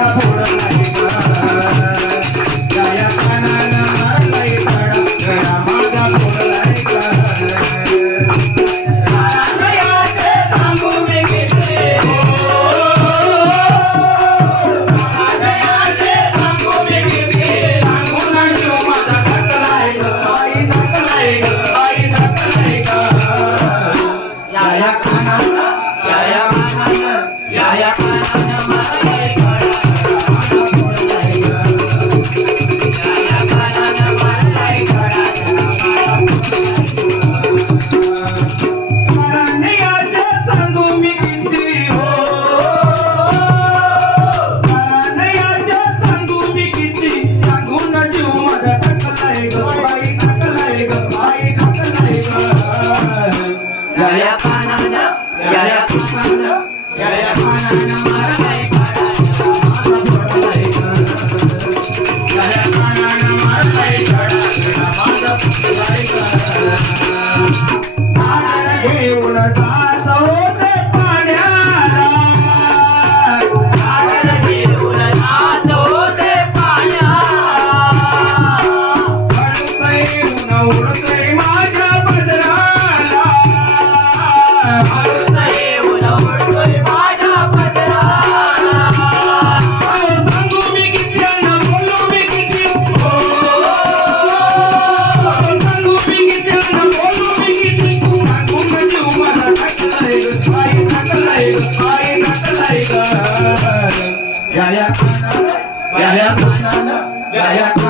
কাপড় జయ జయ జయ या या या या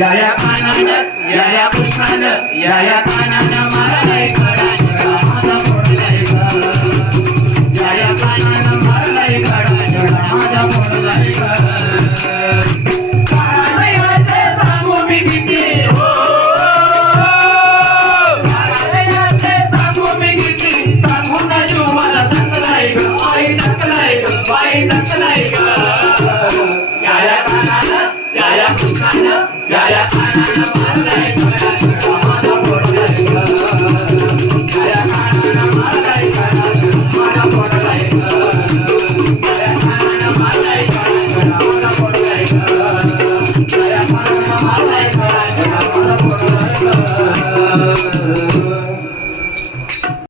या पानान या पुष्पान या पानान मला लय कडा माझा मोड लय ग. या पानान मला लय कडा माझा मोड लय ग. yeah, yeah,